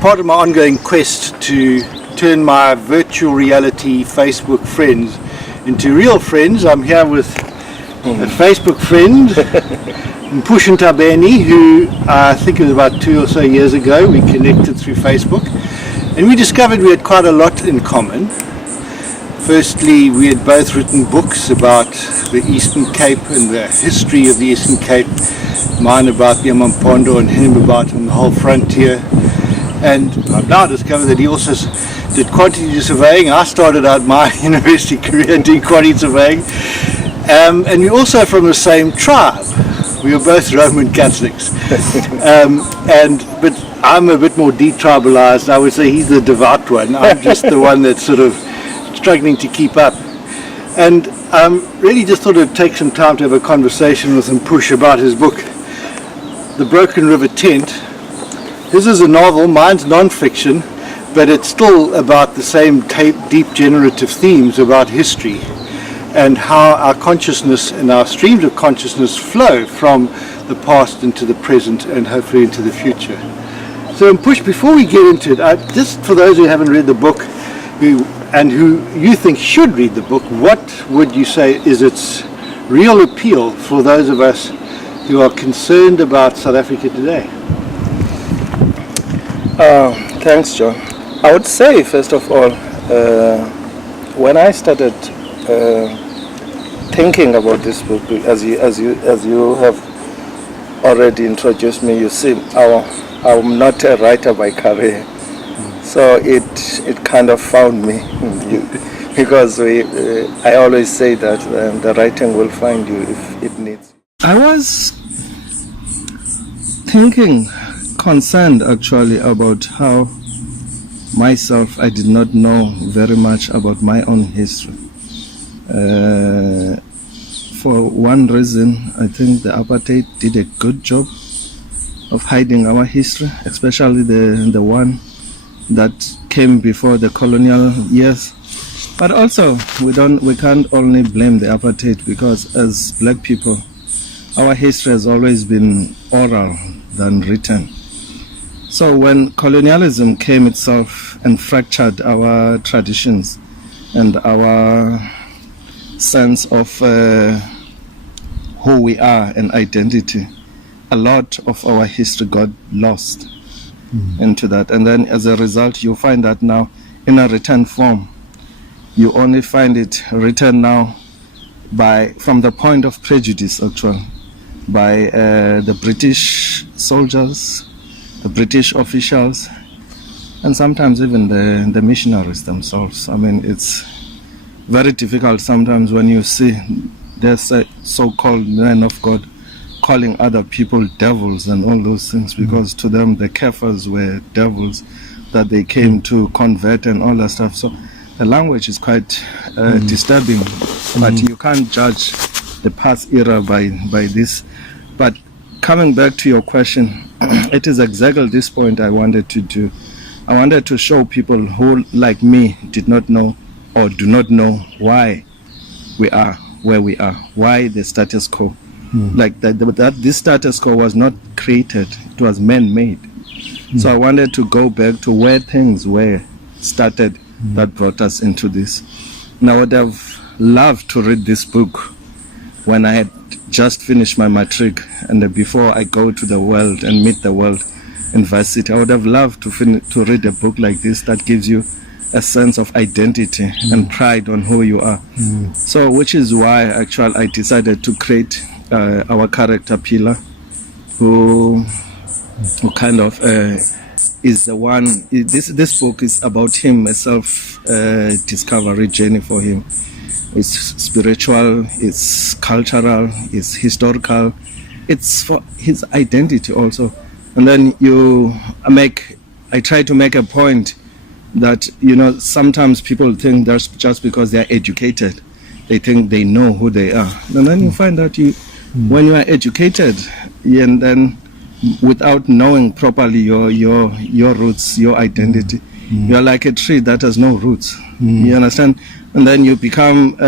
part of my ongoing quest to turn my virtual reality Facebook friends into real friends, I'm here with a Facebook friend, Mpush Ntabeni, who I think it was about 2 or so years ago we connected through Facebook, and we discovered we had quite a lot in common. Firstly, we had both written books about the Eastern Cape and the history of the Eastern Cape, mine about the Amampondo and him about on the whole frontier. And I've now discovered that he also did quantity surveying. I started out my university career doing quantity surveying. And we're also from the same tribe. We were both Roman Catholics. But I'm a bit more detribalized. I would say he's the devout one. I'm just the one that's sort of struggling to keep up. And really just thought it'd take some time to have a conversation with Mpush about his book, The Broken River Tent. His is a novel, mine's non-fiction, but it's still about the same deep generative themes about history and how our consciousness and our streams of consciousness flow from the past into the present and hopefully into the future. So Mpush, before we get into it, just for those who haven't read the book and who you think should read the book, what would you say is its real appeal for those of us who are concerned about South Africa today? Thanks, John. I would say, first of all, when I started thinking about this book, as you have already introduced me, you see, I'm not a writer by career, so it kind of found me, because I always say that the writing will find you if it needs. I was concerned actually about how myself, I did not know very much about my own history. For one reason, I think the apartheid did a good job of hiding our history, especially the one that came before the colonial years. But also, we can't only blame the apartheid, because as black people, our history has always been oral than written. So when colonialism came itself and fractured our traditions and our sense of who we are and identity, a lot of our history got lost into that. And then as a result, you find that now in a written form, you only find it written now from the point of prejudice, actually, by the British soldiers, the British officials, and sometimes even the missionaries themselves. I mean, it's very difficult sometimes when you see there's so-called men of God calling other people devils and all those things, because to them the Kafirs were devils that they came to convert and all that stuff. So the language is quite disturbing, but you can't judge the past era by this. But coming back to your question, it is exactly this point I wanted to do. I wanted to show people who, like me, did not know or do not know why we are where we are, why the status quo. Like that this status quo was not created, it was man-made. So I wanted to go back to where things were started that brought us into this. And I would have loved to read this book when I had just finished my matric, and before I go to the world and meet the world university. I would have loved to read a book like this that gives you a sense of identity and pride on who you are. So, which is why actually I decided to create our character Phila, who kind of is the one. This book is about him, a self-discovery journey for him. It's spiritual, it's cultural, it's historical, it's for his identity also. And then I try to make a point that, sometimes people think that's just because they're educated, they think they know who they are. And then you find that when you are educated, and then without knowing properly your roots, your identity, you're like a tree that has no roots. You understand? And then you become,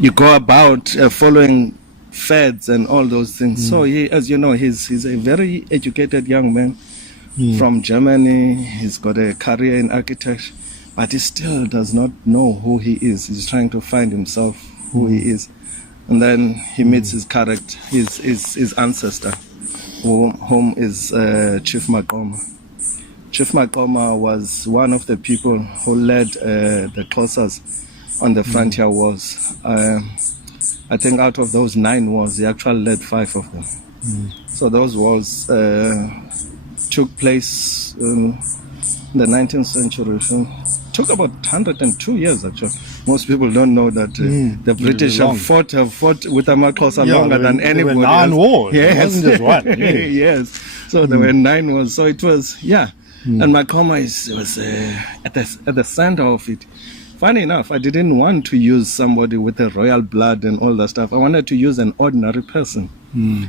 you go about following fads and all those things. So he, as you know, he's a very educated young man from Germany. He's got a career in architecture, but he still does not know who he is. He's trying to find himself, who he is. And then he meets his character, his ancestor, whom is Chief Maqoma. Chief Maqoma was one of the people who led the Xhosas on the frontier wars. I think out of those 9 wars, he actually led 5 of them. So those wars took place in the 19th century. So took about 102 years, actually. Most people don't know that the British have fought with the Xhosa longer than anybody. There were 9 wars. Yes. It wasn't just one. Yes. Yes. So there were 9 wars. So it was, And Maqoma was at the center of it. Funny enough, I didn't want to use somebody with a royal blood and all that stuff. I wanted to use an ordinary person.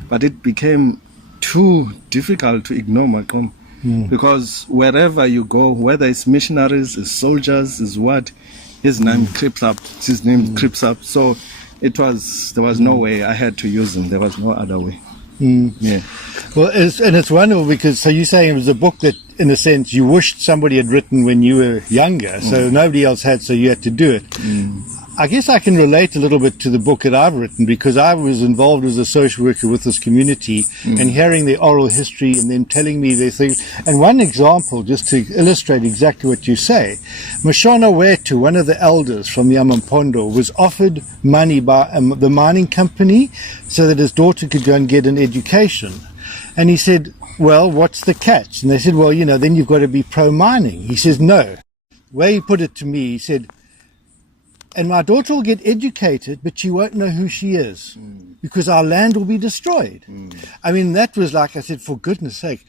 But it became too difficult to ignore Maqoma. Because wherever you go, whether it's missionaries, it's soldiers, it's what, his name creeps up. His name creeps up. So there was no way I had to use him. There was no other way. Yeah. Well, it's wonderful because, so you're saying it was a book that, in a sense, you wished somebody had written when you were younger, so nobody else had, so you had to do it. I guess I can relate a little bit to the book that I've written because I was involved as a social worker with this community and hearing their oral history and them telling me their things. And one example, just to illustrate exactly what you say, Mashona Wetu, one of the elders from Yamampondo, was offered money by the mining company so that his daughter could go and get an education. And he said, well, what's the catch? And they said, well, then you've got to be pro-mining. He says, no. The way he put it to me, he said, and my daughter will get educated, but she won't know who she is because our land will be destroyed. I mean, that was like I said, for goodness sake,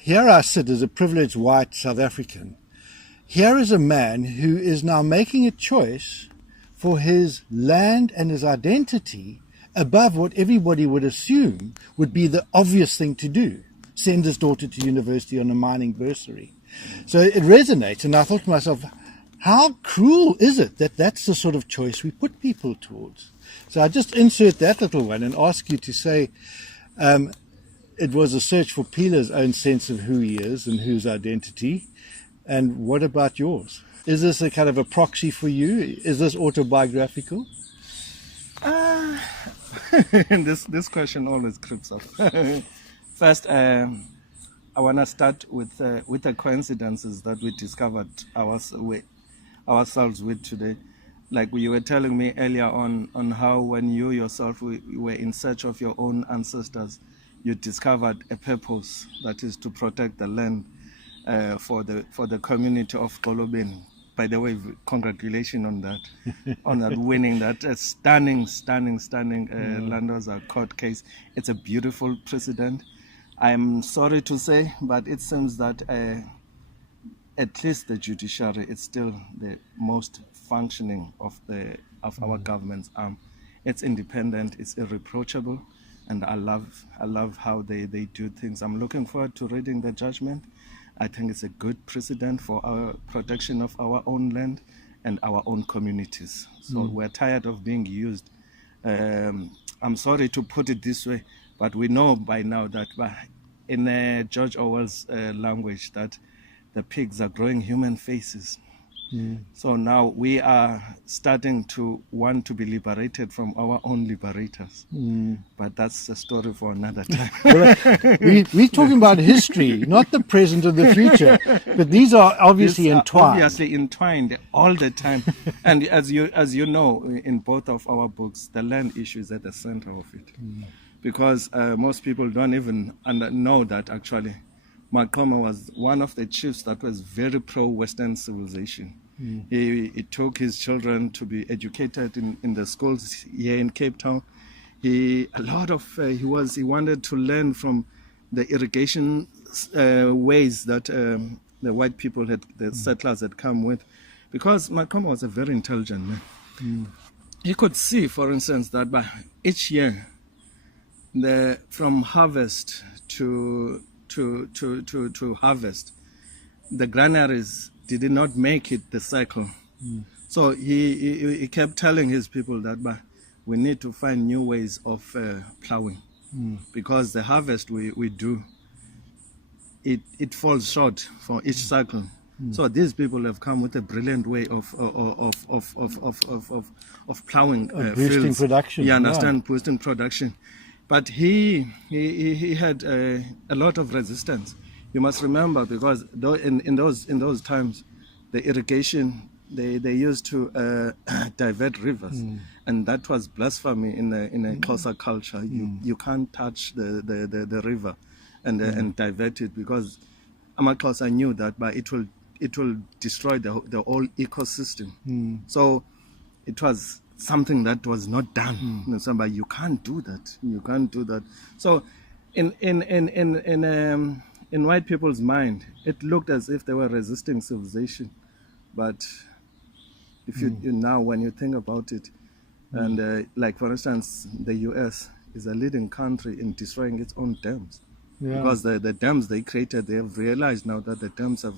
here I sit as a privileged white South African. Here is a man who is now making a choice for his land and his identity above what everybody would assume would be the obvious thing to do. Send his daughter to university on a mining bursary. So it resonates, and I thought to myself, how cruel is it that that's the sort of choice we put people towards? So I just insert that little one and ask you to say, it was a search for Phila's own sense of who he is and whose identity. And what about yours? Is this a kind of a proxy for you? Is this autobiographical? This question always creeps up. First, I want to start with the coincidences that we discovered ourselves with today. Like you were telling me earlier on how when you yourself were in search of your own ancestors, you discovered a purpose, that is to protect the land for the community of Kolobeni. By the way, congratulations on that, winning that stunning Landoza court case. It's a beautiful precedent. I'm sorry to say, but it seems that at least the judiciary is still the most functioning of our government's arm. It's independent, it's irreproachable, and I love how they do things. I'm looking forward to reading the judgment. I think it's a good precedent for our protection of our own land and our own communities. So we're tired of being used. I'm sorry to put it this way, but we know by now that in George Orwell's language that the pigs are growing human faces. So now we are starting to want to be liberated from our own liberators. But that's a story for another time. We're talking about history, not the present or the future. But these are obviously entwined. Obviously entwined all the time. And as you know, in both of our books, the land issue is at the center of it. Because most people don't even know that actually Maqoma was one of the chiefs that was very pro-Western civilization. He took his children to be educated in the schools here in Cape Town. He wanted to learn from the irrigation ways that the white people the settlers had come with, because Maqoma was a very intelligent man. He could see, for instance, that by each year, from harvest to harvest, the granaries did not make it the cycle. So he kept telling his people that we need to find new ways of plowing, because the harvest we do, it falls short for each cycle. So these people have come with a brilliant way of plowing boosting fields. production. You understand, boosting production. But he had a lot of resistance. You must remember, because in those times, the irrigation they used to divert rivers, and that was blasphemy in a Xhosa culture. You can't touch the river and divert it, because Xhosa knew that, but it will destroy the whole ecosystem. So it was something that was not done. But you can't do that. You can't do that. So in white people's mind, it looked as if they were resisting civilization. But if you now, when you think about it, and like for instance, the US is a leading country in destroying its own dams. Because the dams they created, they have realized now that the dams have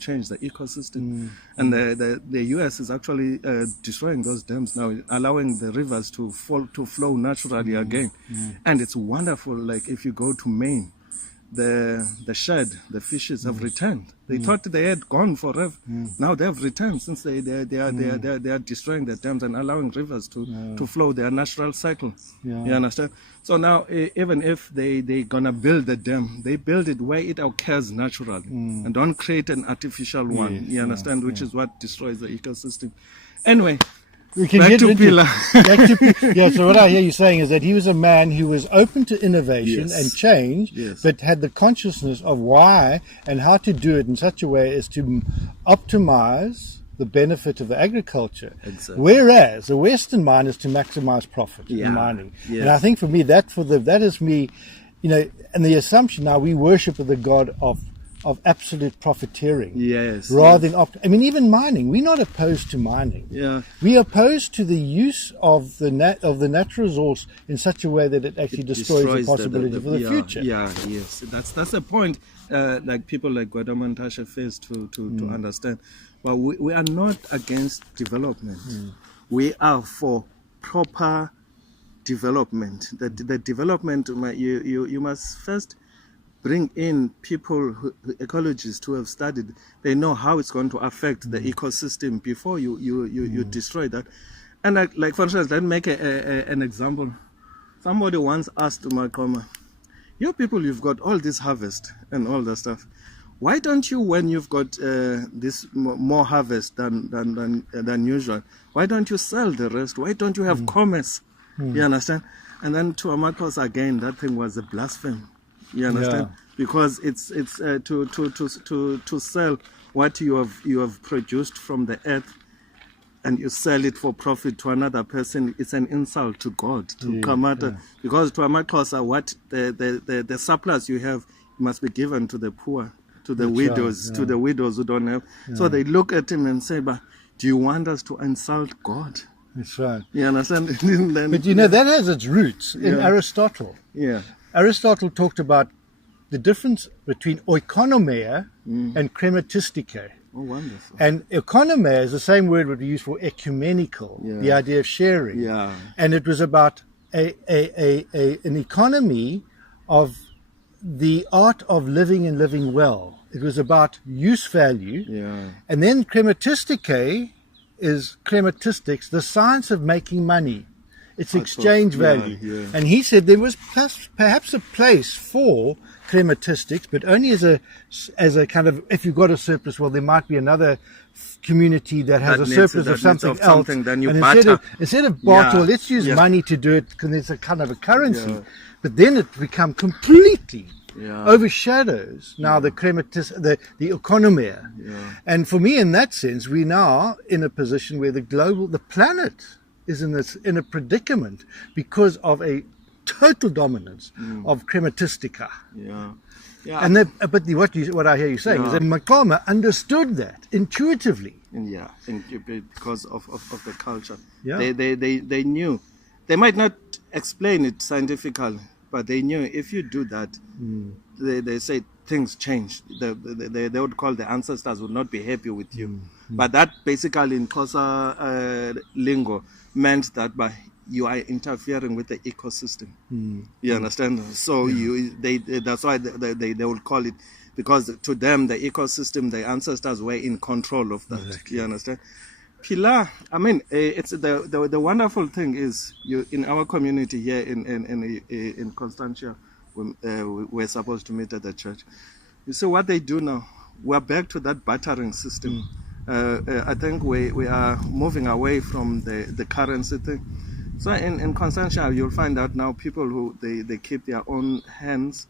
changed the ecosystem. And the US is actually destroying those dams now, allowing the rivers to flow naturally again. And it's wonderful. Like if you go to Maine, the fishes have returned. They thought they had gone forever. Now they have returned, since they are destroying the dams and allowing rivers to flow their natural cycle. You understand? So now even if they're gonna build the dam, they build it where it occurs naturally, and don't create an artificial one. You understand? Which is what destroys the ecosystem. Anyway, we can back to Phila. So what I hear you saying is that he was a man who was open to innovation and change, but had the consciousness of why and how to do it in such a way as to optimize the benefit of the agriculture. Exactly. Whereas the Western mind is to maximize profit in mining. And I think for me, that is me, and the assumption now we worship the God of absolute profiteering, rather than even mining. We're not opposed to mining. We're opposed to the use of the natural resource in such a way that it actually destroys the possibility for the future. That's the point. Like people like Guadamantashe face to understand. But we are not against development. We are for proper development. The development, you must first bring in people, ecologists who have studied. They know how it's going to affect the ecosystem before you destroy that. And like for instance, let's make an example. Somebody once asked Maqoma, you people, you've got all this harvest and all that stuff. Why don't you, when you've got this more harvest than usual, why don't you sell the rest? Why don't you have commerce? You understand? And then to Xhosa again, that thing was a blasphemy. You understand? Because it's to sell what you have produced from the earth, and you sell it for profit to another person. It's an insult to God, to Kamata. Because to Xhosa, what the surplus you have must be given to the poor, to the widows, to the widows who don't have. So they look at him and say, but do you want us to insult God? That's right. You understand? But that has its roots in Aristotle. Aristotle talked about the difference between oikonomia and krematistike. Oh, wonderful. And oikonomia is the same word we use for ecumenical, the idea of sharing. And it was about an economy of the art of living and living well. It was about use value. And then krematistike is krematistics, the science of making money. It's exchange value. And he said there was perhaps a place for krematistics, but only as a kind of, if you've got a surplus, well, there might be another community that has a surplus of something else. Then you instead of barter, let's use money to do it, because it's a kind of a currency. But then it becomes completely overshadows now the economia. And for me, in that sense, we now in a position where the planet is in a predicament because of a total dominance of krematistica. And but what I hear you saying is that Maqoma understood that intuitively. Because of the culture. They knew. They might not explain it scientifically, but they knew if you do that, they say things change. They would call the ancestors would not be happy with you. But that basically in Xhosa lingo meant that you are interfering with the ecosystem. You understand? So that's why they would call it because to them, the ecosystem, the ancestors were in control of that. Exactly. You understand? Phila, I mean, it's the wonderful thing is you in our community here in Constantia, we're supposed to meet at the church. You see what they do now? We're back to that bartering system. I think we are moving away from the currency thing. So in Constantia, you'll find out now people who they keep their own hens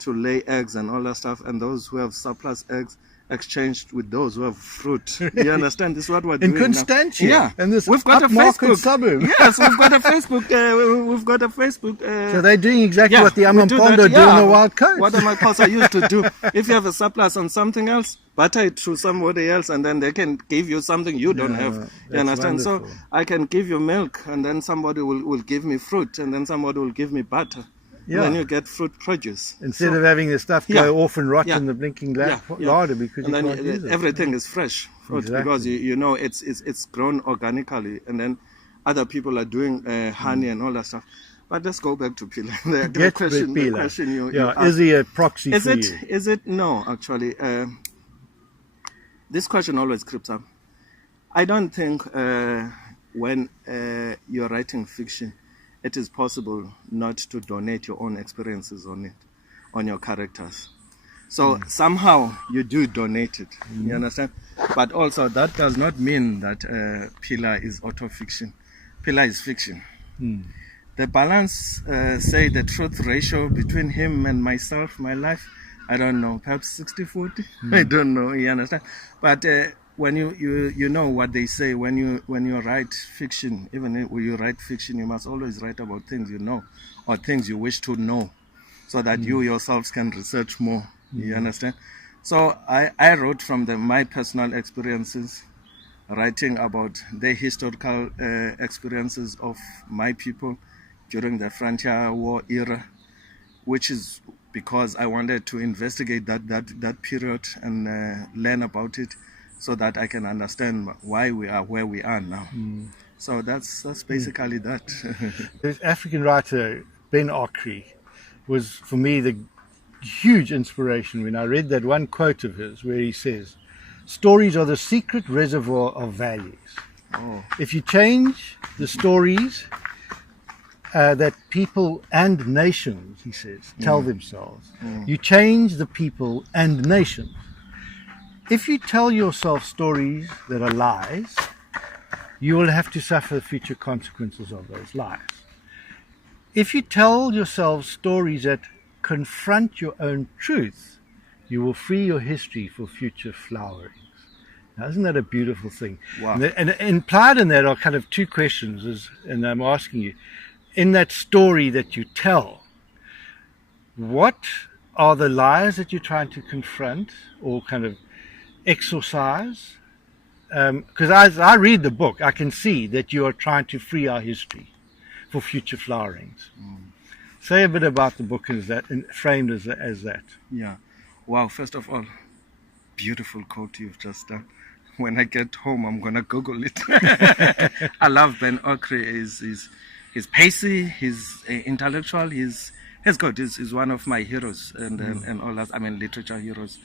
to lay eggs and all that stuff, and those who have surplus eggs exchanged with those who have fruit. You understand? This is what we're doing In Constantia? now. Yeah, And this we've got a upmarket Facebook suburb. Yes, we've got a Facebook. We've got a Facebook. So they're doing exactly what the we do Amampondo that. do on the Wild Coast. What the Makosa used to do. If you have a surplus on something else, butter it to somebody else, and then they can give you something you don't have. You that's understand? wonderful. So I can give you milk, and then somebody will give me fruit, and then somebody will give me butter. Yeah. And then you get fruit produce. Instead of having the stuff go off and rot Yeah. in the blinking Yeah. larder because and you then can't use it. everything is fresh fruit Exactly. because you know it's grown organically, and then other people are doing honey and all that stuff. But let's go back to Phila. the Get question, with the Phila. question you Yeah, is he a proxy is for it you? is it no actually this question always creeps up. I don't think when you're writing fiction it is possible not to donate your own experiences on your characters. So somehow you do donate it, you understand? But also that does not mean that Phila is autofiction. Phila is fiction. The balance, say the truth ratio between him and myself, my life, I don't know, perhaps 60-40? I don't know, you understand? But when you know what they say, when you write fiction, even when you write fiction, you must always write about things you know or things you wish to know so that you yourselves can research more, you understand? So I wrote from my personal experiences, writing about the historical experiences of my people during the Frontier War era, which is because I wanted to investigate that period and learn about it so that I can understand why we are where we are now. So that's basically that. This African writer, Ben Okri, was for me the huge inspiration when I read that one quote of his where he says, "Stories are the secret reservoir of values." If you change the stories that people and nations, he says, tell themselves, you change the people and nations. If you tell yourself stories that are lies, you will have to suffer the future consequences of those lies. If you tell yourself stories that confront your own truth, you will free your history for future flowerings. Now, isn't that a beautiful thing? Wow. And implied in that are kind of two questions, and I'm asking you, in that story that you tell, what are the lies that you're trying to confront or kind of exorcise? Because as I read the book, I can see that you are trying to free our history for future flowerings. Say a bit about the book as that, and framed as that. Yeah. Wow, first of all, beautiful quote you've just done. When I get home, I'm going to Google it. I love Ben Okri. He's pacey, he's intellectual, he's good. He's one of my heroes and all that. I mean, literature heroes.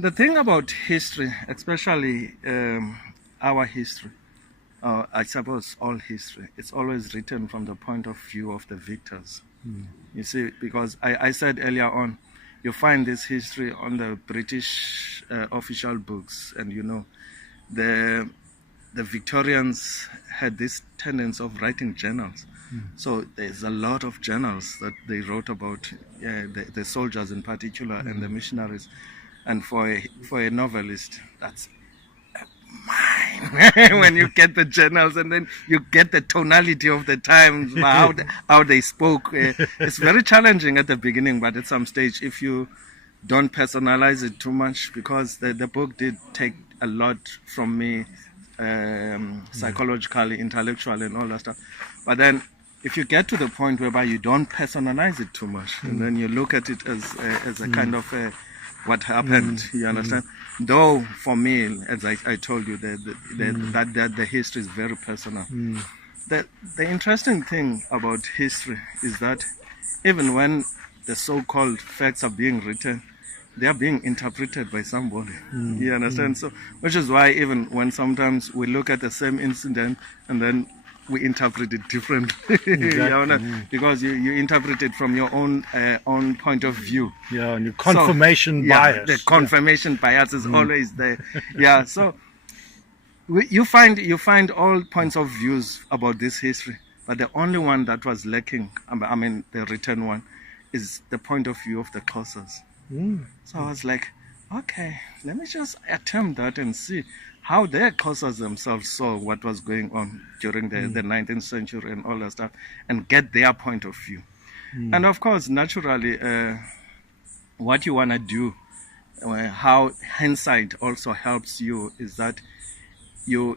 The thing about history, especially our history, I suppose all history, it's always written from the point of view of the victors. You see, because I said earlier on, you find this history on the British official books, and you know, the Victorians had this tendency of writing journals. So there's a lot of journals that they wrote about the soldiers in particular and the missionaries. And for a novelist, that's mine. When you get the journals and then you get the tonality of the times, how they spoke. It's very challenging at the beginning, but at some stage, if you don't personalize it too much, because the book did take a lot from me, psychologically, intellectually, and all that stuff. But then, if you get to the point whereby you don't personalize it too much, and then you look at it as a kind of what happened, you understand? Though for me, as I told you, that the history is very personal. The interesting thing about history is that even when the so-called facts are being written, they are being interpreted by somebody. You understand? So, which is why even when sometimes we look at the same incident and then we interpret it differently, because you interpret it from your own point of view. Yeah, and your confirmation bias. The confirmation bias is always there. Yeah, so you find all points of views about this history, but the only one that was lacking, I mean the written one, is the point of view of the Xhosas. So I was like, okay, let me just attempt that and see how their Xhosas themselves saw what was going on during the 19th century and all that stuff, and get their point of view. And of course, naturally, what you want to do, how hindsight also helps you, is that you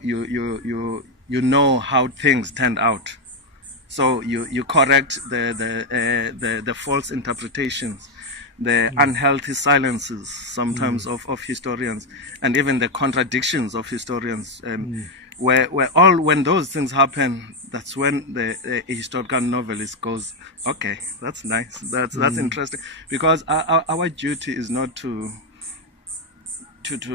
know how things turned out. So you correct the false interpretations, the unhealthy silences sometimes of historians, and even the contradictions of historians. When those things happen, that's when the historical novelist goes, okay, that's nice, that's interesting, because our duty is not to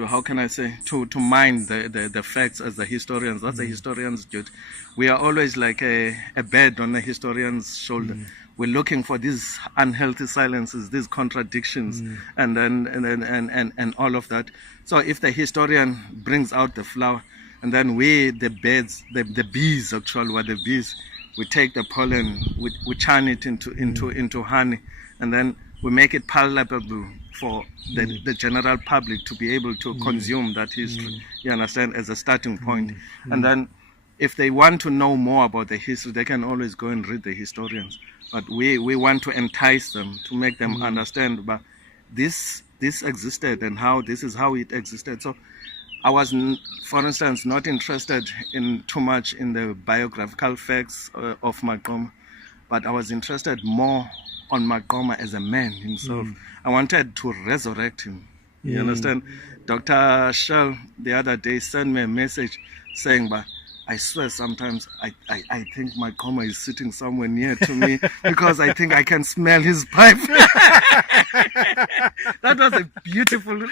how can I say, to mine the facts as the historians. That's the historian's duty. We are always like a bird on a historian's shoulder. We're looking for these unhealthy silences, these contradictions, and all of that. So if the historian brings out the flower, and then we, the birds, the bees, actually, were the bees, we take the pollen, we churn it into honey, and then we make it palatable for the general public to be able to consume that history, you understand, as a starting point. And then if they want to know more about the history, they can always go and read the historians. But we want to entice them, to make them understand, but this existed and how this is how it existed. So I was, for instance, not interested in too much in the biographical facts of Maqoma, but I was interested more on Maqoma as a man himself. I wanted to resurrect him. You understand? Dr. Shell the other day sent me a message saying, but I swear sometimes I think Maqoma is sitting somewhere near to me because I think I can smell his pipe. That was a beautiful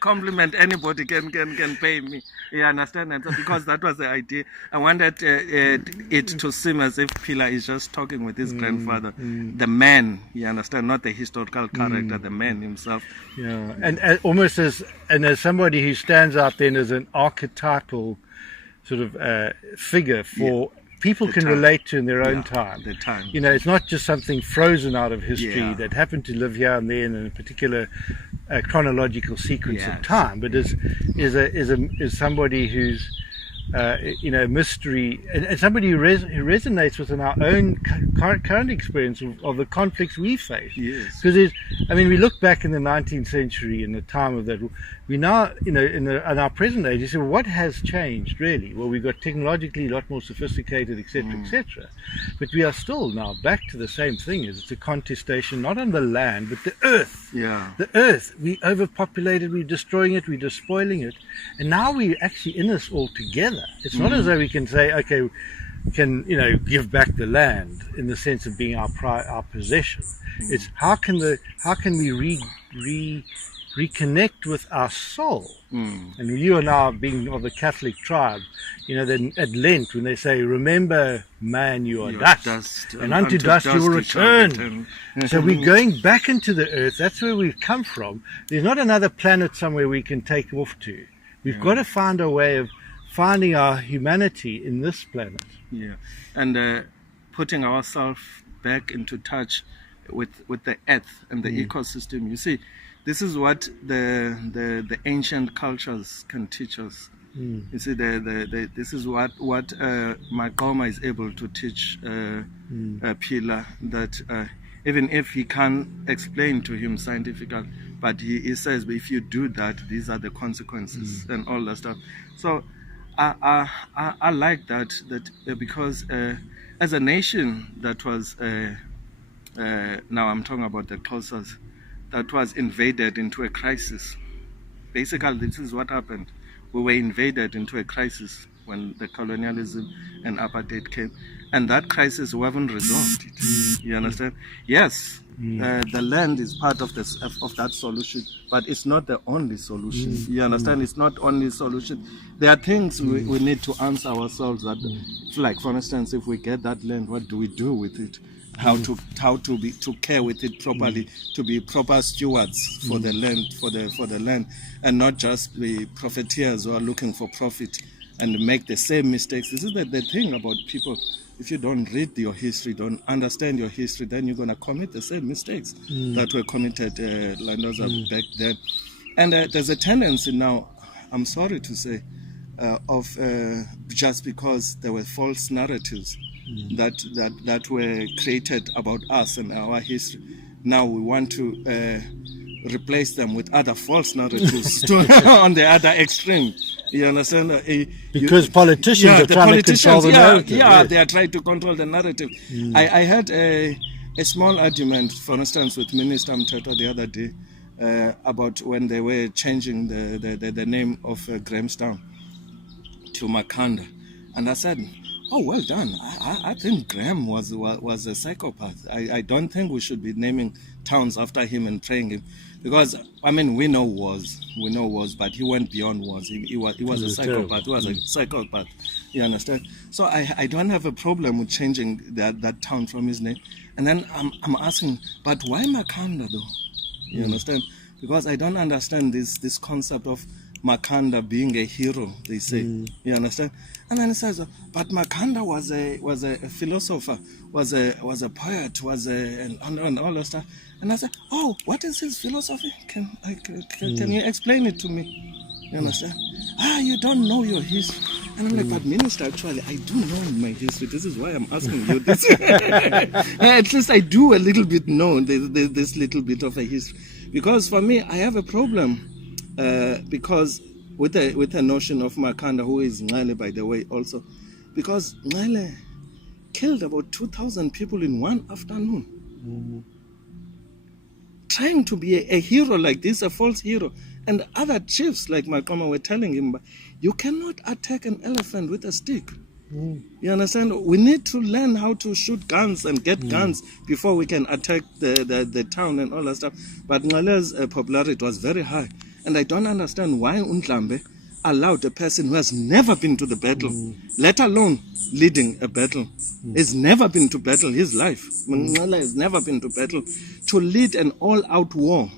compliment anybody can pay me. You understand? And so because that was the idea, I wanted it to seem as if Phila is just talking with his grandfather, the man, you understand, not the historical character, the man himself. Yeah, and almost as somebody who stands out then as an archetypal sort of figure for people can relate to in their own time. The time. You know, it's not just something frozen out of history that happened to live here and there in a particular chronological sequence of time, but is somebody who's mystery, and somebody who resonates within our own current experience of the conflicts we face. Yes. Because we look back in the 19th century, in the time of that, we now, in our present age, you say, well, what has changed really? Well, we've got technologically a lot more sophisticated, etc., etc. But we are still now back to the same thing. It's a contestation not on the land, but the earth. Yeah. The earth. We overpopulated. We're destroying it. We're despoiling it. And now we're actually in this all together. It's not as though we can say, okay, can give back the land in the sense of being our possession. It's how can we reconnect with our soul. And you and I, being of the Catholic tribe, then at Lent when they say, remember man, you are dust, and unto dust you will return. So we're going back into the earth. That's where we've come from. There's not another planet somewhere we can take off to. We've got to find a way of finding our humanity in this planet. Yeah, and putting ourselves back into touch with the earth and the ecosystem. You see, this is what the ancient cultures can teach us. You see, this is what Maqoma is able to teach Phila, that even if he can't explain to him scientifically, but he says, but if you do that, these are the consequences and all that stuff. So I like that because as a nation that was now I'm talking about the Xhosas, that was invaded into a crisis. Basically, this is what happened. We were invaded into a crisis when the colonialism and apartheid came, and that crisis we haven't resolved it. You understand? Yes, The land is part of this of that solution, but it's not the only solution. You understand? It's not only solution. There are things we need to answer ourselves. That, like for instance, if we get that land, what do we do with it? How to care with it properly, to be proper stewards for the land, for the land, and not just be profiteers who are looking for profit and make the same mistakes. This is the thing about people. If you don't read your history, don't understand your history, then you're going to commit the same mistakes that were committed back then. And there's a tendency now, I'm sorry to say, of just because there were false narratives that were created about us and our history, now we want to replace them with other false narratives on the other extreme. You understand? Because politicians are trying to control the narrative. Yeah, they are trying to control the narrative. I had a small argument, for instance, with Minister Mthethwa the other day about when they were changing the name of Grahamstown to Makhanda. And I said, oh, well done. I think Graham was a psychopath. I don't think we should be naming towns after him and praying him. Because, I mean, we know wars, but he went beyond wars. He was a psychopath. He was a psychopath. You understand? So I don't have a problem with changing that town from his name. And then I'm asking, but why Makhanda though? You understand? Because I don't understand this concept of Makhanda being a hero, they say. You understand? And then he says, but Makhanda was a philosopher, was a poet, and all that stuff. And I said, oh, what is his philosophy? Can you explain it to me? You understand? You don't know your history. And I'm like, but Minister, actually, I do know my history. This is why I'm asking you this. At least I do a little bit know this little bit of a history. Because for me, I have a problem. Because with the notion of Makhanda, who is Ngale, by the way, also, because Ngale killed about 2,000 people in one afternoon. Trying to be a hero like this, a false hero. And other chiefs like Maqoma were telling him, you cannot attack an elephant with a stick. You understand? We need to learn how to shoot guns and get guns before we can attack the town and all that stuff. But Ngale's popularity was very high. And I don't understand why Untlambe allowed a person who has never been to the battle, let alone leading a battle, has never been to battle his life. Ngale has never been to battle, to lead an all-out war,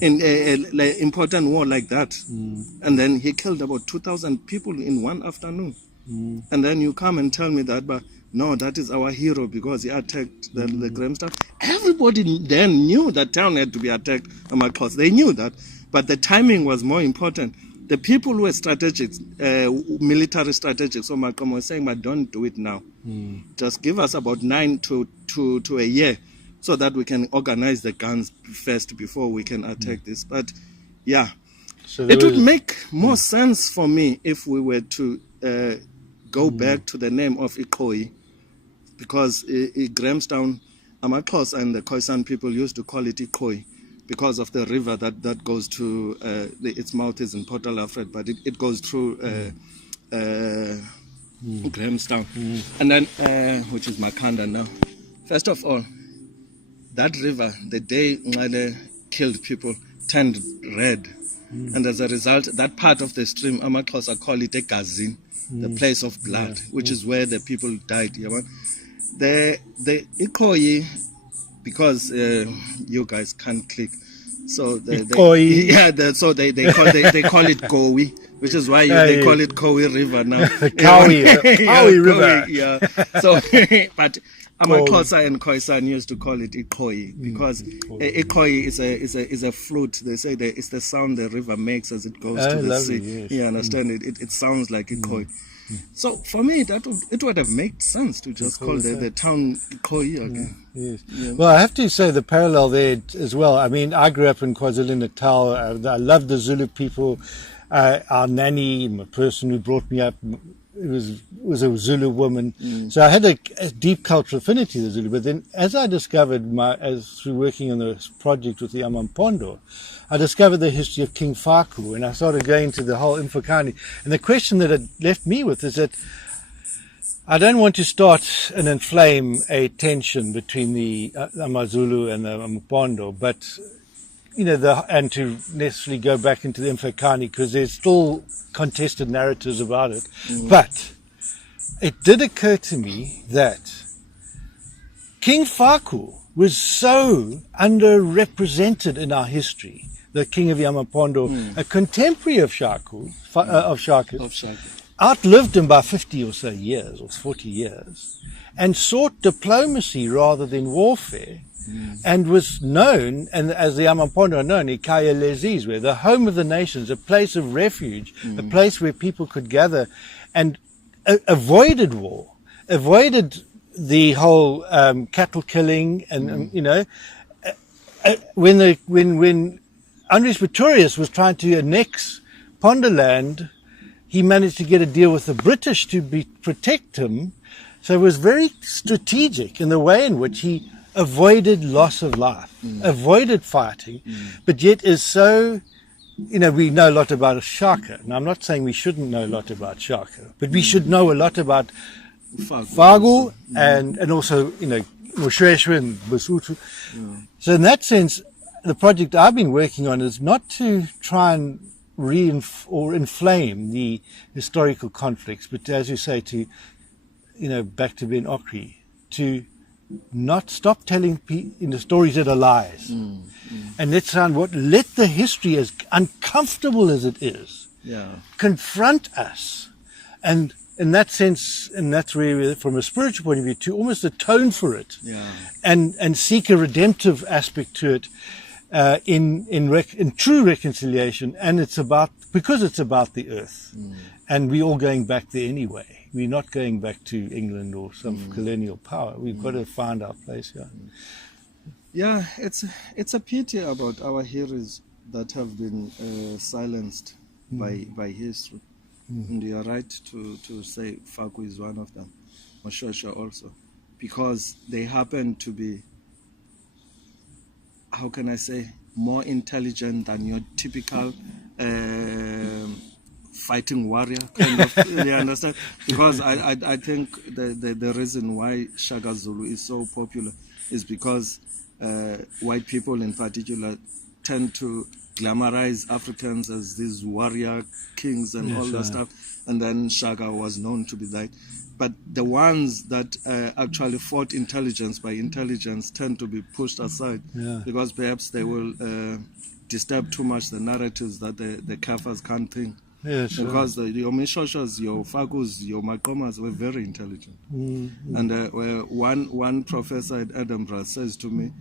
in an important war like that. And then he killed about 2,000 people in one afternoon. And then you come and tell me that, but no, that is our hero because he attacked the Grahamstown. Everybody then knew that town had to be attacked, because they knew that. But the timing was more important. The people who were strategics, military strategics, so Maqoma was saying, but don't do it now. Just give us about 9 to a year so that we can organize the guns first before we can attack this. But yeah, so it would make more sense for me if we were to go back to the name of Ikoi, because Grahamstown, Amaxhosa and the Khoisan people used to call it Ikoi, because of the river that goes to its mouth is in Port Alfred, but it goes through Grahamstown, and then which is Makhanda now. First of all, that river, the day Ngale killed people, turned red, and as a result, that part of the stream, Amaxhosa call it Egazini, the place of blood, which is where the people died. The Ikoyi, because you guys can't click, so they call it Kowi, which is why they call it Kowi River now. Kowi River. Yeah. So, but Amaxhosa and Khoisan used to call it Ikoyi because Ikoyi is a flute. They say that it's the sound the river makes as it goes to the sea. Yes. You understand it? It sounds like Ikoyi. So for me, it would have made sense to just call the town Ikoyi again. Yes. Well, I have to say the parallel there as well. I mean, I grew up in KwaZulu-Natal. I love the Zulu people. Our nanny, the person who brought me up, was a Zulu woman. So I had a deep cultural affinity to Zulu. But then as I discovered, through working on this project with the Amampondo, I discovered the history of King Faku, and I started going to the whole Mfukani. And the question that it left me with is that I don't want to start and inflame a tension between the AmaZulu and the Mpondo, but and to necessarily go back into the Mfecane because there's still contested narratives about it. But it did occur to me that King Faku was so underrepresented in our history. The king of Yamapondo, a contemporary of Shaka, outlived him by 50 or so years, or 40 years, and sought diplomacy rather than warfare, and was known, and as the Yamapondo are known, Ikaya Lezizwe, the home of the nations, a place of refuge, a place where people could gather, and avoided war, avoided the whole cattle killing, and when Andries Pretorius was trying to annex Ponderland, he managed to get a deal with the British to protect him. So it was very strategic in the way in which he avoided loss of life, avoided fighting, but yet is so, we know a lot about Shaka. And I'm not saying we shouldn't know a lot about Shaka, but we should know a lot about Fagu and also, Moshweshwe and Basotho. So in that sense, the project I've been working on is not to try and inflame the historical conflicts, but as you say, to, back to Ben Okri, to not stop telling stories that are lies. And let the history, as uncomfortable as it is, confront us. And in that sense, and that's where, from a spiritual point of view, to almost atone for it, and seek a redemptive aspect to it, in true reconciliation. And because it's about the earth, and we're all going back there anyway. We're not going back to England or some colonial power. We've got to find our place here. Yeah, it's a pity about our heroes that have been silenced by history. And you are right to say Faku is one of them, Moshweshwe also, because they happen to be, how can I say, more intelligent than your typical fighting warrior kind of. You understand? Because I think the reason why Shaka Zulu is so popular is because white people in particular tend to glamorize Africans as these warrior kings and all that stuff, and then Shaka was known to be that. But the ones that actually fought intelligence by intelligence tend to be pushed aside because perhaps they will disturb too much the narratives that the Kafirs can't think. Because your Mishoshas, your Fakus, your Maqomas were very intelligent. And one professor at Edinburgh says to me,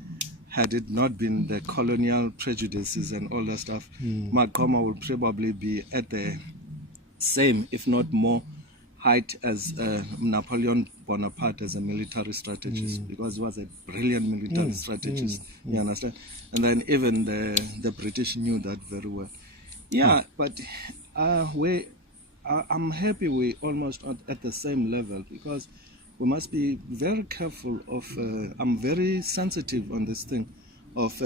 had it not been the colonial prejudices and all that stuff, Maqoma would probably be at the same, if not more, height as Napoleon Bonaparte as a military strategist, because he was a brilliant military strategist. You understand? And then even the British knew that very well. But I'm happy we're almost at the same level, because we must be very careful of, I'm very sensitive on this thing of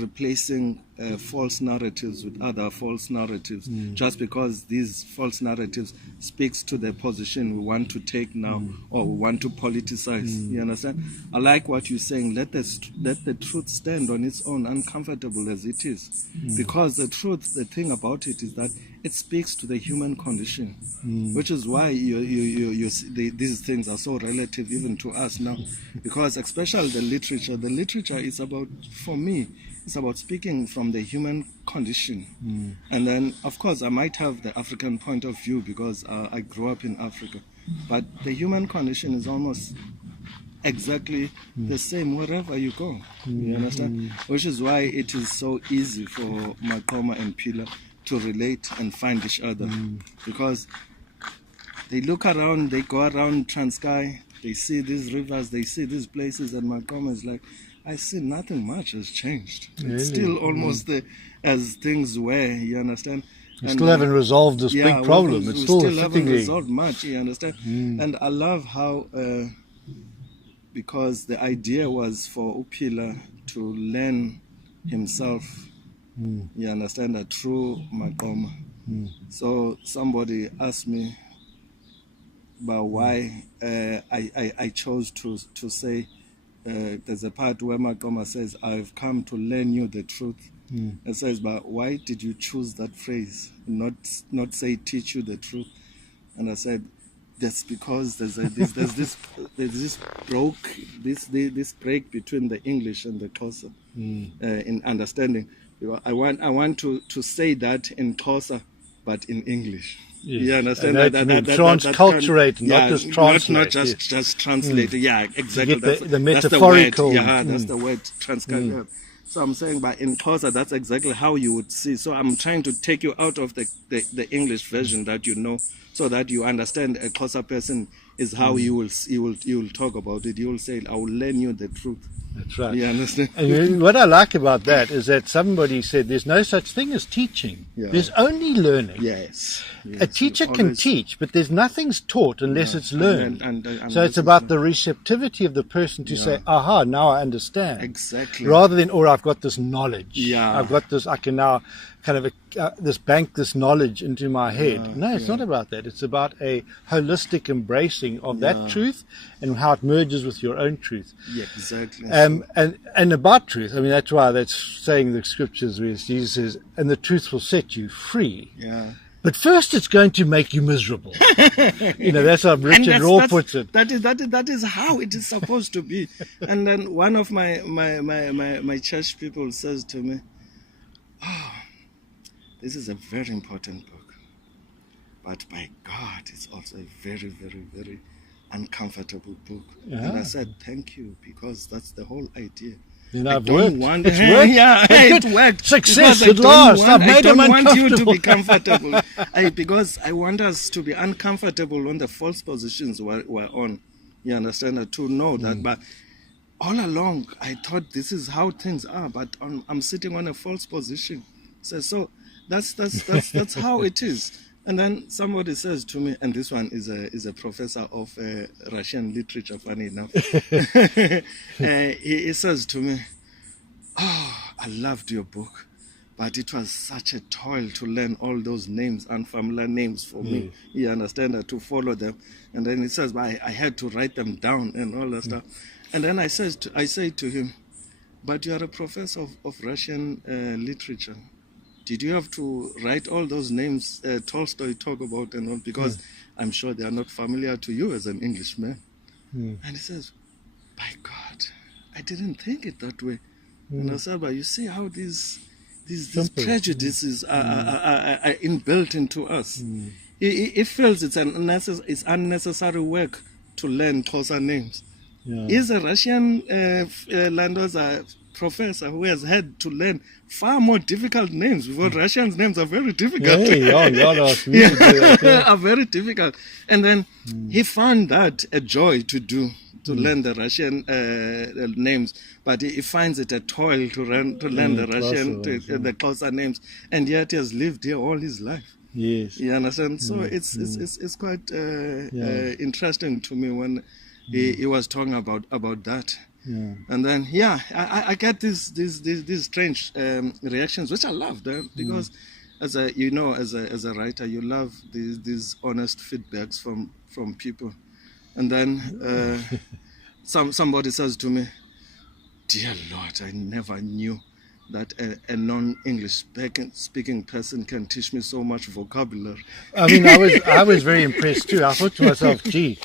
replacing false narratives with other false narratives, just because these false narratives speaks to the position we want to take now, or we want to politicize. You understand? I like what you're saying. Let the truth stand on its own, uncomfortable as it is, because the truth, the thing about it is that it speaks to the human condition, which is why these things are so relative even to us now, because especially the literature is about, for me, it's about speaking from the human condition. And then, of course, I might have the African point of view because I grew up in Africa, but the human condition is almost exactly the same wherever you go. You understand? Which is why it is so easy for Maqoma and Phila to relate and find each other, because they look around, they go around Transkei, they see these rivers, they see these places, and Maqoma is like, I see nothing much has changed. Really? It's still almost as things were, you understand? We still haven't resolved this big problem. We still haven't resolved much, you understand? And I love how, because the idea was for Phila to learn himself, you understand, a true Maqoma. So somebody asked me, about why I chose to say there's a part where Maqoma says, "I've come to learn you the truth." It says, "But why did you choose that phrase? Not say teach you the truth?" And I said, "That's because there's this break between the English and the Xhosa in understanding. I want to say that in Xhosa, but in English." Yes. You understand that transculturate, not just translate. Not just translate. Yeah, exactly. The metaphorical. That's the word transculturate. So I'm saying, but in Xhosa, that's exactly how you would see. So I'm trying to take you out of the English version that you know, so that you understand a Xhosa person is how you will talk about it. You will say, "I will learn you the truth." That's right. You understand? And what I like about that is that somebody said there's no such thing as teaching. Yeah. There's only learning. Yes. A teacher can teach, but there's nothing's taught unless it's learned. And so it's about the receptivity of the person to say, "Aha, now I understand." Exactly. Rather than, "Or I've got this knowledge. Yeah. I've got this. I can now kind of bank this knowledge into my head." No, it's not about that. It's about a holistic embracing of that truth and how it merges with your own truth. Yeah, exactly. And about truth, I mean, that's why that's saying the scriptures where Jesus says, "And the truth will set you free." Yeah. But first, it's going to make you miserable. That's how Richard Raw puts it. That is how it is supposed to be. And then one of my church people says to me, "Oh, this is a very important book, but by God, it's also a very, very, very uncomfortable book." And I said, "Thank you, because that's the whole idea." It's worked. Yeah, it worked. Success at last. I've made them uncomfortable. I don't want you to be uncomfortable. comfortable. Because I want us to be uncomfortable on the false positions we're on. You understand? To know that. But all along, I thought this is how things are. But I'm sitting on a false position. So that's how it is. And then somebody says to me, and this one is a professor of Russian literature, funny enough. He says to me, "Oh, I loved your book, but it was such a toil to learn all those names, unfamiliar names for me. You understand, to follow them." And then he says, "But I had to write them down and all that stuff." And then I say to him, "But you are a professor of Russian literature. Did you have to write all those names Tolstoy talk about and all? Because I'm sure they are not familiar to you as an Englishman." And he says, "By God, I didn't think it that way." And I said, "But you see how these prejudices are inbuilt into us. It feels it's unnecessary work to learn Xhosa names." Is a Russian Landoza professor who has had to learn far more difficult names, because Russians' names are very difficult. Are very difficult. And then he found that a joy to learn the Russian names, but he finds it a toil to learn the Russian, the Xhosa names, and yet he has lived here all his life. Yes. You understand? So it's quite interesting to me when he was talking about that. Yeah. And then I get these strange reactions, which I love, because as a writer, you love these honest feedbacks from people. And then somebody says to me, "Dear Lord, I never knew that a non-English speaking person can teach me so much vocabulary." I mean, I was very impressed too. I thought to myself, "Gee,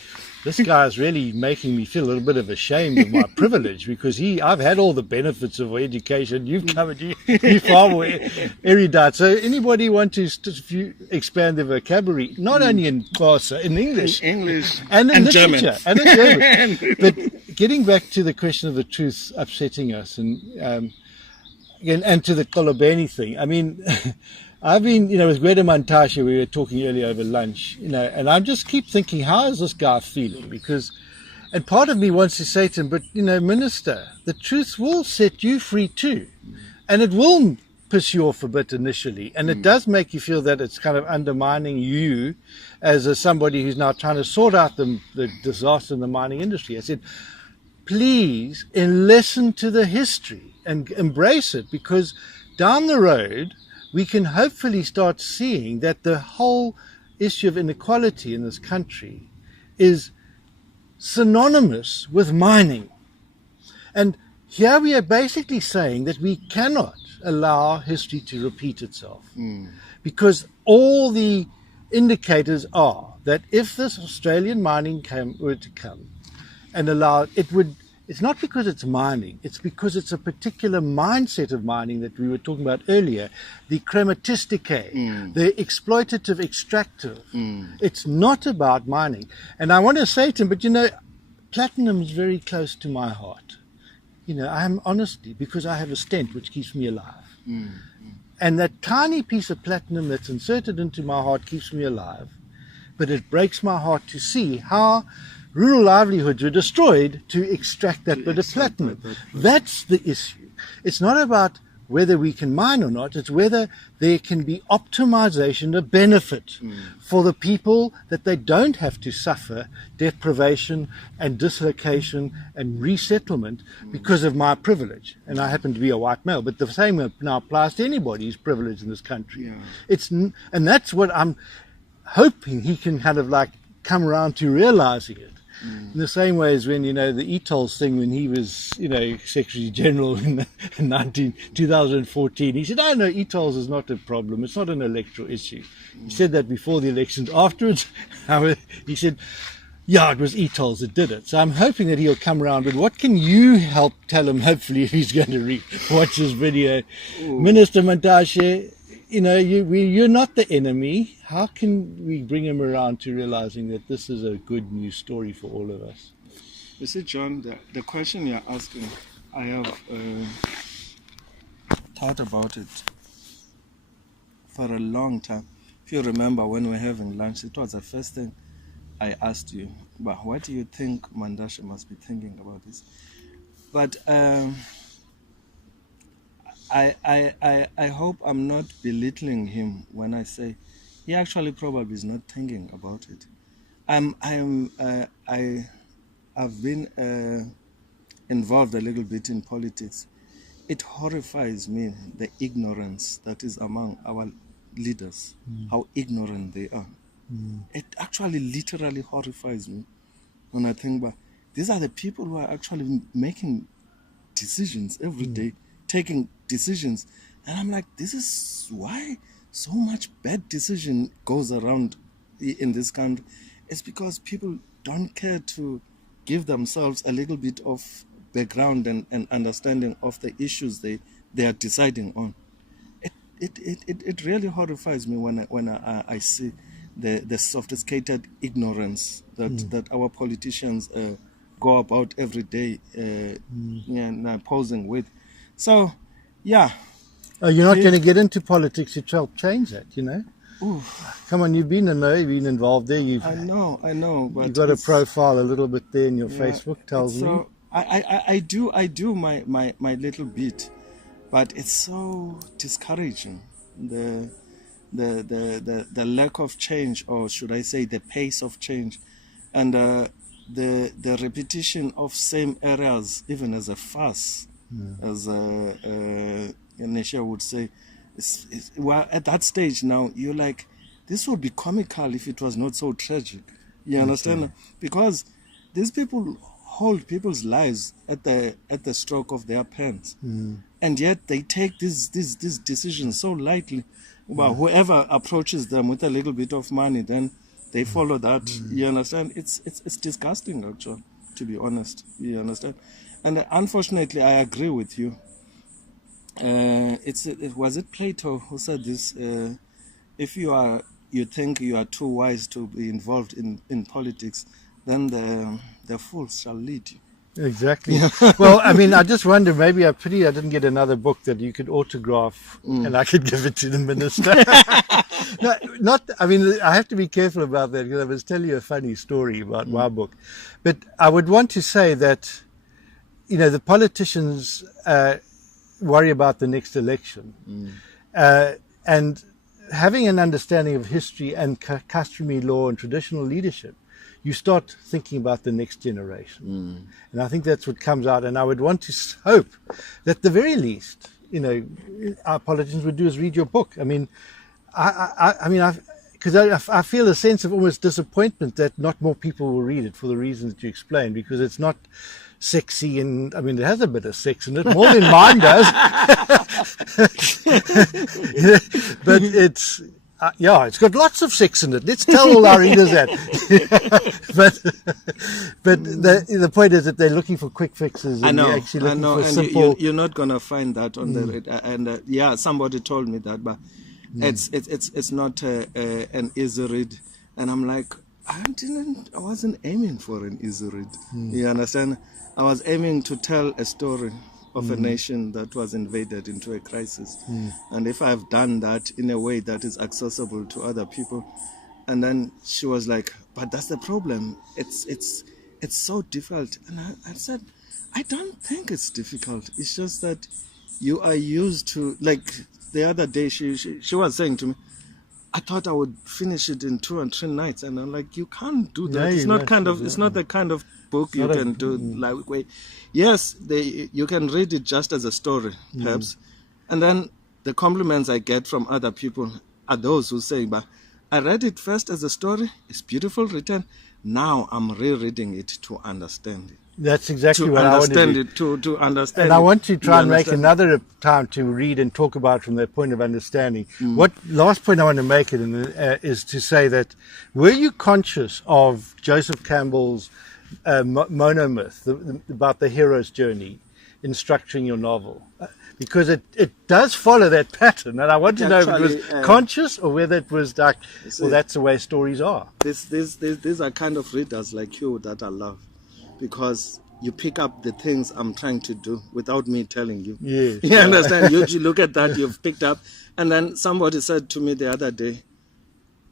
this guy is really making me feel a little bit of ashamed of my privilege, because I've had all the benefits of education. You've covered, you far more erudite." So anybody want to expand their vocabulary, not only in Xhosa, in English, and in literature, German. and in German. But getting back to the question of the truth upsetting us, and to the Ntabeni thing, I mean, I've been, with Greta Mantashe, we were talking earlier over lunch, and I just keep thinking, how is this guy feeling? And part of me wants to say to him, but, Minister, the truth will set you free too. And it will piss you off a bit initially. And it does make you feel that it's kind of undermining you as somebody who's now trying to sort out the disaster in the mining industry. I said, please listen to the history and embrace it, because down the road, we can hopefully start seeing that the whole issue of inequality in this country is synonymous with mining. And here we are basically saying that we cannot allow history to repeat itself, because all the indicators are that if this Australian mining were to come and allow it, would. It's not because it's mining, it's because it's a particular mindset of mining that we were talking about earlier, the chromatistike, the exploitative extractive. It's not about mining. And I want to say to him, but you know, platinum is very close to my heart. You know, I am honestly, because I have a stent which keeps me alive. And that tiny piece of platinum that's inserted into my heart keeps me alive. But it breaks my heart to see how rural livelihoods were destroyed to extract that bit of platinum. That's the issue. It's not about whether we can mine or not, it's whether there can be optimization of benefit for the people, that they don't have to suffer deprivation and dislocation and resettlement because of my privilege. And I happen to be a white male, but the same now applies to anybody who's privileged in this country. And that's what I'm hoping he can kind of like come around to realizing it. In the same way as when, you know, the ETOLs thing, when he was, you know, Secretary General in 2014, he said, "Oh no, ETOLs is not a problem. It's not an electoral issue." He said that before the elections. Afterwards, he said, "Yeah, it was ETOLs that did it." So I'm hoping that he'll come around. But what can you help tell him, hopefully, if he's going to watch this video? Minister Mantashe, you know, you're not the enemy. How can we bring him around to realizing that this is a good news story for all of us? You see, John, the question you're asking, I have thought about it for a long time. If you remember when we were having lunch, it was the first thing I asked you. But what do you think Mandashe must be thinking about this? But I hope I'm not belittling him when I say he actually probably is not thinking about it. I've been involved a little bit in politics. It horrifies me, the ignorance that is among our leaders, how ignorant they are. It actually literally horrifies me when I think about these are the people who are actually making decisions every day, taking decisions, and I'm like, this is why so much bad decision goes around in this country. It's because people don't care to give themselves a little bit of background and understanding of the issues they are deciding on. It really horrifies me when I see the sophisticated ignorance that our politicians go about every day posing with. So, yeah. Oh, you're not going to get into politics to help change that, you know? Oof. Come on, you've been involved there. I know. But you've got a profile a little bit there in your Facebook, tells me. So I do my little bit, but it's so discouraging. The lack of change, or should I say the pace of change, and the repetition of same areas, even as a farce, as Nesha would say. Well, at that stage now, you're like, this would be comical if it was not so tragic. You understand? Because these people hold people's lives at the stroke of their pens, and yet they take these decisions so lightly. Well, whoever approaches them with a little bit of money, then they follow that. You understand? It's disgusting, actually, to be honest. You understand? And unfortunately, I agree with you. Was it Plato who said this? If you think you are too wise to be involved in politics, then the fools shall lead you. Exactly. Well, I mean, I just wonder, maybe I didn't get another book that you could autograph and I could give it to the minister. No, I have to be careful about that, because I was telling you a funny story about my book. But I would want to say that, you know, the politicians worry about the next election. And having an understanding of history and customary law and traditional leadership, you start thinking about the next generation. And I think that's what comes out. And I would want to hope that the very least, you know, our politicians would do is read your book. I mean, because I feel a sense of almost disappointment that not more people will read it for the reasons that you explained, because it's not sexy, and I mean it has a bit of sex in it, more than mine does. But it's it's got lots of sex in it. Let's tell all our readers that. but the point is that they're looking for quick fixes. And they're actually looking for simple. You're not gonna find that on the and somebody told me that, but it's not an easy read, and I'm like, I wasn't aiming for an easy read. You understand? I was aiming to tell a story of a nation that was invaded into a crisis. And if I've done that in a way that is accessible to other people, and then she was like, but that's the problem. It's so difficult. And I said, I don't think it's difficult. It's just that you are used to, like the other day, she was saying to me, I thought I would finish it in 2 or 3 nights, and I'm like, you can't do that. No, it's not the kind of book you can do like wait. Yes, you can read it just as a story, perhaps, and then the compliments I get from other people are those who say, "But I read it first as a story. It's beautiful written. Now I'm rereading it to understand it." That's exactly what I want to do. To understand. And I want to try and make another time to read and talk about it from that point of understanding. What last point I want to make is to say that, were you conscious of Joseph Campbell's monomyth about the hero's journey in structuring your novel? Because it does follow that pattern, and I want to know if it was conscious or whether it was like, well, that's the way stories are. These are kind of readers like you that I love, because you pick up the things I'm trying to do without me telling you. Yes. You understand? You look at that, you've picked up. And then somebody said to me the other day,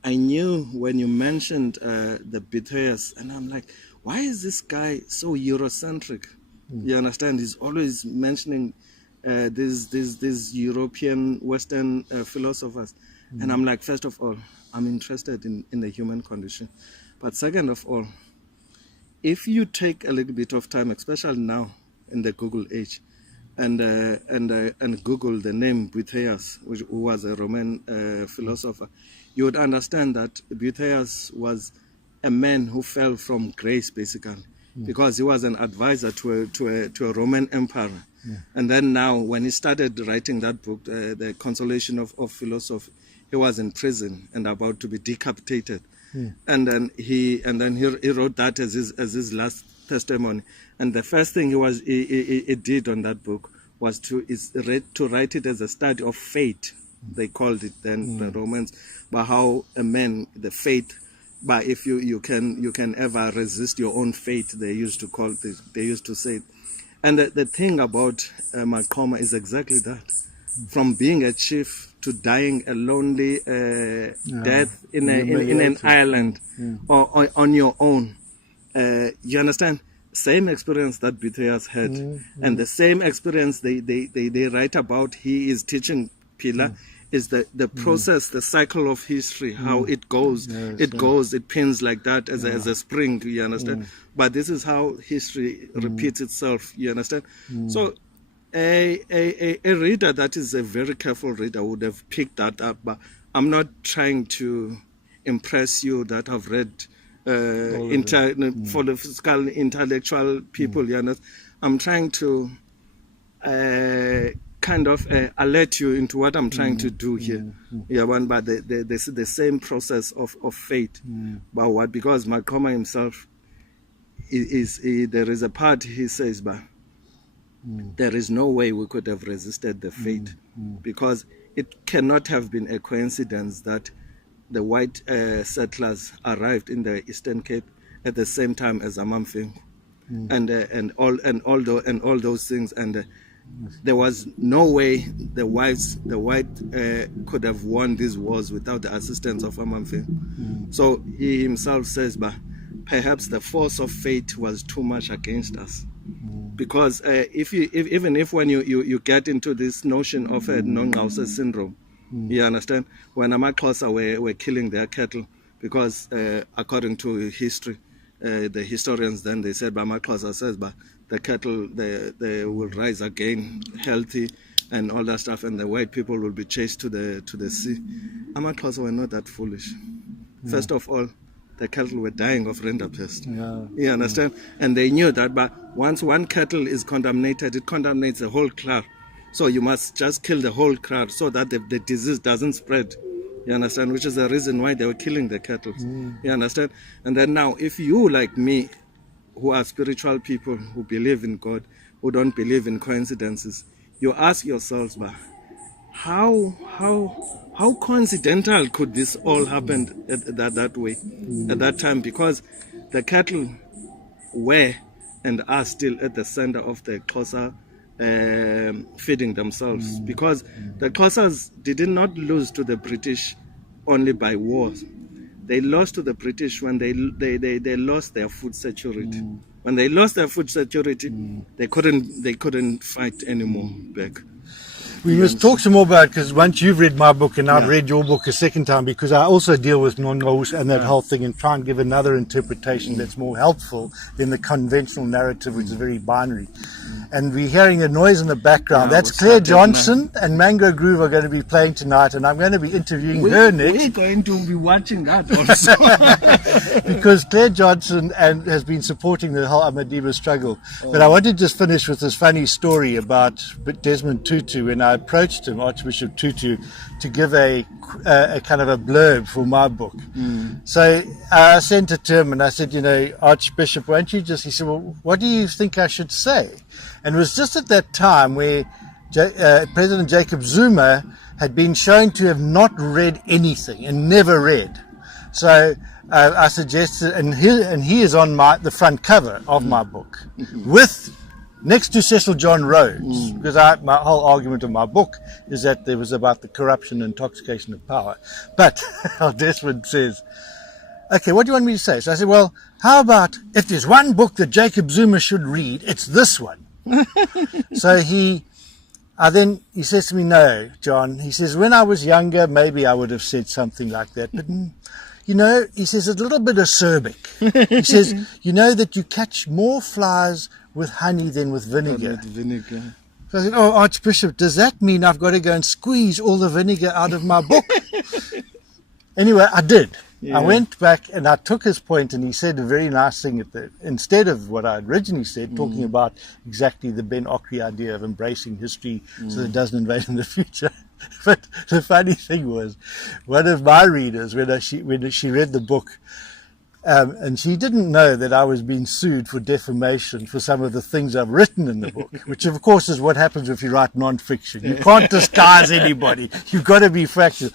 I knew when you mentioned the betrayers, and I'm like, why is this guy so Eurocentric? You understand? He's always mentioning these European Western philosophers. And I'm like, first of all, I'm interested in the human condition. But second of all, if you take a little bit of time, especially now in the Google age, and Google the name Boethius, who was a Roman philosopher, you would understand that Boethius was a man who fell from grace, basically, because he was an advisor to a Roman emperor. And then now, when he started writing that book, The Consolation of Philosophy, he was in prison and about to be decapitated. And then he wrote that as his last testimony. And the first thing he did on that book was to write it as a study of faith. They called it then, the Romans, but how a man, the faith, but if you can ever resist your own fate, they used to say. And the thing about Maqoma is exactly that. From being a chief to dying a lonely death in an island or on your own. You understand? Same experience that Boethius had. And the same experience they write about, he is teaching Phila, is the process, the cycle of history, how it goes. It pins like that as a spring, you understand? But this is how history repeats itself, you understand? So a reader that is a very careful reader would have picked that up, but I'm not trying to impress you that I've read for the physical intellectual people, you understand? I'm trying to kind of alert you into what I'm trying to do here. But the same process of faith. But what? Because Maqoma himself there is a part he says, but there is no way we could have resisted the fate, because it cannot have been a coincidence that the white settlers arrived in the Eastern Cape at the same time as Amamfeng, and all those things, and there was no way the white could have won these wars without the assistance of Amamfeng. So he himself says, but perhaps the force of fate was too much against us. Because even if when you get into this notion of a non-Xhosa syndrome, you understand, when Amaxhosa were killing their cattle, because according to history, the historians then they said, but Amaxhosa says, but the cattle they will rise again healthy, and all that stuff, and the white people will be chased to the sea. AmaXhosa were not that foolish. First of all, the cattle were dying of rinderpest. You understand? And they knew that, but once one cattle is contaminated, it contaminates the whole crowd. So you must just kill the whole crowd so that the disease doesn't spread. You understand? Which is the reason why they were killing the cattle. You understand? And then now, if you, like me, who are spiritual people, who believe in God, who don't believe in coincidences, you ask yourselves, but how coincidental could this all happen that way at that time? Because the cattle were and are still at the center of the Xhosa feeding themselves, because the Xhosas did not lose to the British only by wars. They lost to the British when they lost their food security. When they lost their food security, they couldn't fight anymore back. We must talk some more about it, because once you've read my book and I've read your book a second time, because I also deal with non-Ngqos and that whole thing and try and give another interpretation that's more helpful than the conventional narrative, which is very binary. And we're hearing a noise in the background. That's Claire Johnson and Mango Groove are going to be playing tonight, and I'm going to be interviewing her next. We're going to be watching that also. Because Claire Johnson has been supporting the whole Amadiba struggle. But I want to just finish with this funny story about Desmond Tutu. When I approached him, Archbishop Tutu, to give a kind of a blurb for my book. So I sent it to him and I said, Archbishop, won't you just, he said, well, what do you think I should say? And it was just at that time where President Jacob Zuma had been shown to have not read anything and never read. So I suggested, and he is on the front cover of my book, with next to Cecil John Rhodes, because my whole argument of my book is that there was about the corruption and intoxication of power. But Desmond says, okay, what do you want me to say? So I said, well, how about if there's one book that Jacob Zuma should read, it's this one. So he says to me, no, John, he says, when I was younger, maybe I would have said something like that. But, he says, it's a little bit acerbic. He says, that you catch more flies with honey than with vinegar. So I said, oh, Archbishop, does that mean I've got to go and squeeze all the vinegar out of my book? Anyway, I did. I went back and I took his point, and he said a very nice thing instead of what I originally said, talking about exactly the Ben Okri idea of embracing history so that it doesn't invade in the future. But the funny thing was, one of my readers, when she read the book, and she didn't know that I was being sued for defamation for some of the things I've written in the book, which of course is what happens if you write non-fiction. You can't disguise anybody. You've got to be factual.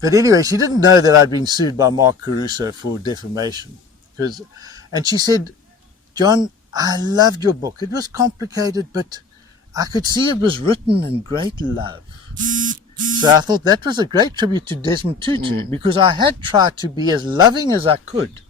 But anyway, she didn't know that I'd been sued by Mark Caruso for defamation. And she said, John, I loved your book. It was complicated, but I could see it was written in great love. So I thought that was a great tribute to Desmond Tutu, because I had tried to be as loving as I could.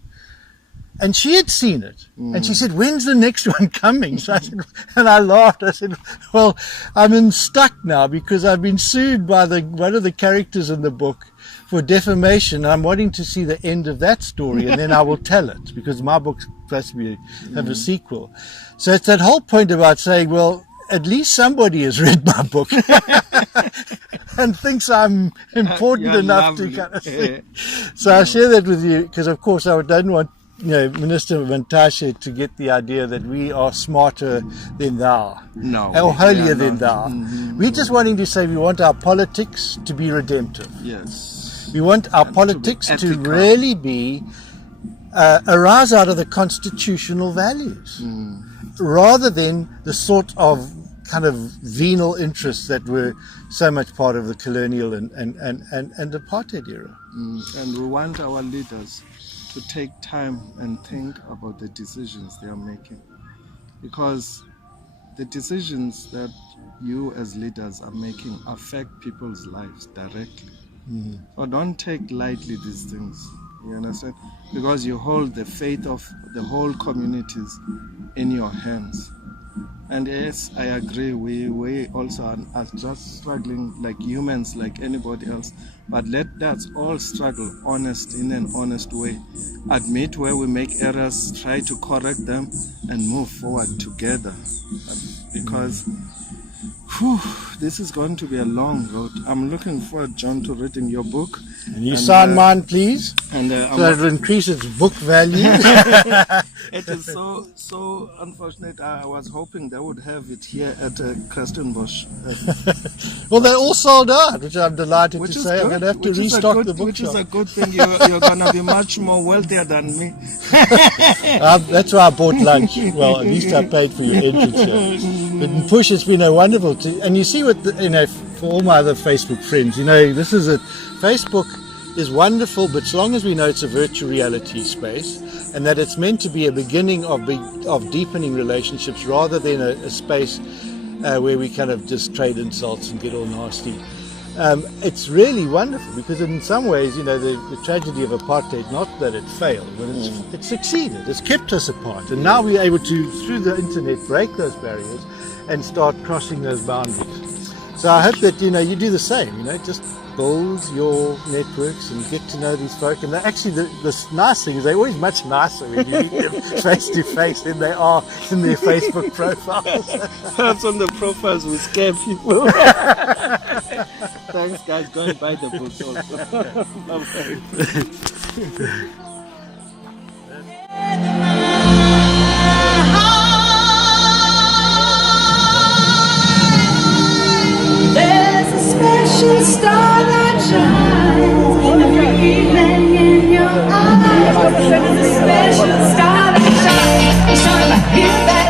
And she had seen it. And she said, when's the next one coming? So I said, and I laughed. I said, well, I'm stuck now because I've been sued by one of the characters in the book for defamation. I'm wanting to see the end of that story, and then I will tell it, because my book's supposed to have a sequel. So it's that whole point about saying, well, at least somebody has read my book and thinks I'm important enough to kind of thing. So I share that with you because, of course, I don't want Minister Mantashe to get the idea that we are smarter than thou, or holier than thou. We're just wanting to say we want our politics to be redemptive. Yes. We want our politics to really be arise out of the constitutional values, rather than the sort of kind of venal interests that were so much part of the colonial and apartheid era. And we want our leaders to take time and think about the decisions they are making, because the decisions that you as leaders are making affect people's lives directly. So don't take lightly these things, you understand? Because you hold the fate of the whole communities in your hands. And yes, I agree, we also are just struggling like humans, like anybody else. But let us all struggle in an honest way. Admit where we make errors, try to correct them, and move forward together. Because this is going to be a long road. I'm looking forward, John, to reading your book. And you sign mine, please, and so that it will increase its book value. It is so unfortunate. I was hoping they would have it here at Kirstenbosch. Well, they're all sold out, which I'm delighted to say. Good. I'm going to have to restock the bookshop. Which is a good thing. You're going to be much more wealthier than me. That's why I bought lunch. Well, at least I paid for your entrance here. But Mpush, it's been a wonderful, and you see what, for all my other Facebook friends, this is it. Facebook is wonderful, but as long as we know it's a virtual reality space and that it's meant to be a beginning of deepening relationships rather than a space where we kind of just trade insults and get all nasty. It's really wonderful because in some ways, the tragedy of apartheid, not that it failed, but it succeeded. It's kept us apart. And now we're able to, through the internet, break those barriers and start crossing those boundaries. So I hope that, you do the same, just build your networks and get to know these folk. And actually, the nice thing is they're always much nicer when you meet them face to face than they are in their Facebook profiles. Perhaps on the profiles we scare people. Thanks, guys. Go and buy the books also. There's a special star that shines in the evening in your eyes. There's a special star that shines like you.